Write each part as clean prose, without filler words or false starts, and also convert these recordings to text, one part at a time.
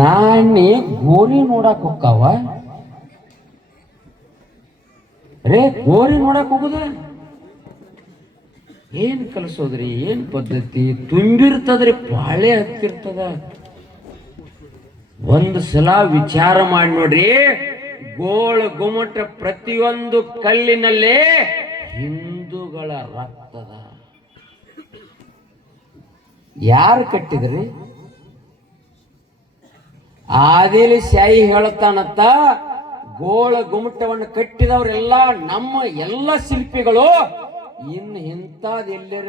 ನಾನಿ ಗೋರಿ ನೋಡಕ್ ಹೋಗ್ತಾವ ರೇ, ಗೋರಿ ನೋಡಕ್ ಹೋಗುದ ಏನ್ ಕಲಿಸೋದ್ರಿ? ಏನ್ ಪದ್ಧತಿ? ತುಂಬಿರ್ತದ್ರಿ, ಪಾಳೆ ಹತ್ತಿರ್ತದ. ಒಂದು ಸಲ ವಿಚಾರ ಮಾಡಿ ನೋಡ್ರಿ, ಗೋಳ ಗುಮ್ಮಟ ಪ್ರತಿಯೊಂದು ಕಲ್ಲಿನಲ್ಲೇ ಹಿಂದೂಗಳ ರಕ್ತದ. ಯಾರು ಕಟ್ಟಿದ್ರಿ? ಆದಿಲ್ ಶಾಹಿ ಹೇಳುತ್ತಾನತ್ತ, ಗೋಳ ಗುಮ್ಮಟವನ್ನು ಕಟ್ಟಿದವರೆಲ್ಲ ನಮ್ಮ ಎಲ್ಲ ಶಿಲ್ಪಿಗಳು ಇನ್ನು ಇಂಥದ್ ಎಲ್ಲರ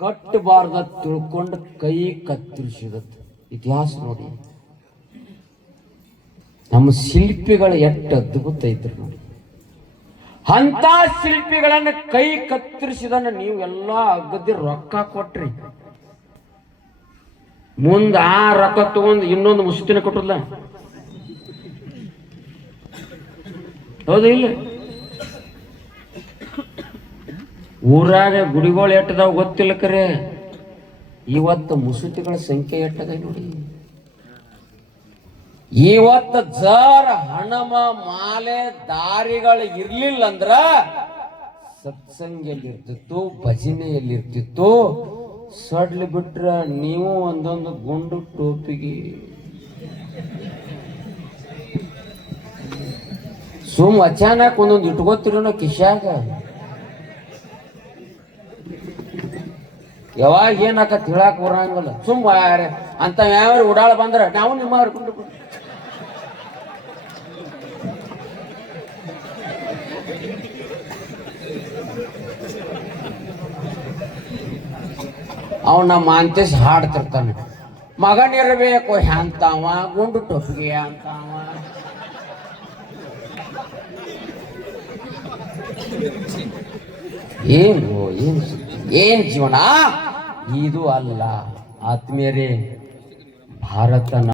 ಕಟ್ಟಬಾರ್ದ ತಿಳ್ಕೊಂಡು ಕೈ ಕತ್ತರಿಸಿದತ್ತು. ಇತಿಹಾಸ ನೋಡಿ, ನಮ್ಮ ಶಿಲ್ಪಿಗಳು ಎಷ್ಟು ಅದ್ಭುತ ಇದ್ರು ನೋಡಿ. ಅಂತ ಶಿಲ್ಪಿಗಳನ್ನ ಕೈ ಕತ್ತರಿಸಿದನ್ನ ನೀವೆಲ್ಲ ಅಗದಿ ರೊಕ್ಕ ಕೊಟ್ರಿ. ಮುಂದ ಆ ರೊಕ್ಕ ತಗೊಂಡು ಇನ್ನೊಂದು ಮುಸುಕಿನ ಕೊಟ್ಟಲ್ಲ, ಹೌದು ಇಲ್ಲ? ಊರಾಗ ಗುಡಿಗಳು ಎಟ್ಟದಾವ ಗೊತ್ತಿಲ್ಲ, ಕರೆ ಇವತ್ತು ಮುಸುತಿಗಳ ಸಂಖ್ಯೆ ಎಟ್ಟದ ನೋಡಿ. ಇವತ್ತು ಜರ ಹಣಮ ಮಾಲೆ ದಾರಿಗಳು ಇರ್ಲಿಲ್ಲ ಅಂದ್ರ ಸತ್ಸಂಗಿಯಲ್ಲಿರ್ತಿತ್ತು, ಭಜನೆಯಲ್ಲಿರ್ತಿತ್ತು. ಸಡ್ಲಿ ಬಿಟ್ರ ನೀವು ಒಂದೊಂದು ಗುಂಡು ಟೋಪಿಗೆ ಸುಮ್ ಅಚಾನಕ್ ಒಂದೊಂದು ಇಟ್ಕೋತಿರೋ ಕಿಶ್ಯಾಗ. ಯಾವಾಗ ಏನಾಕತ್ ಹೇಳಾಕ ಬರಂಗಲ್ಲ. ಸುಮ್ಮ ಅಂತ ಯಾವ ಉಡಾಳ ಬಂದ್ರ ನಾವು ನಿಮ್ಮ ಹರ್ಕೊಂಡು ಅವನ ನಮ್ಮ ಮಾಂತೇಶ್ ಹಾಡ್ತಿರ್ತಾನೆ, ಮಗನಿರ್ಬೇಕು ಅಂತಾವ, ಗುಂಡು ಟೊಪ್ಪಿಗೆ ಅಂತಾವ. ಏನ್ ಜೀವನ ಇದು ಅಲ್ಲ ಆತ್ಮೀಯರೇ. ಭಾರತ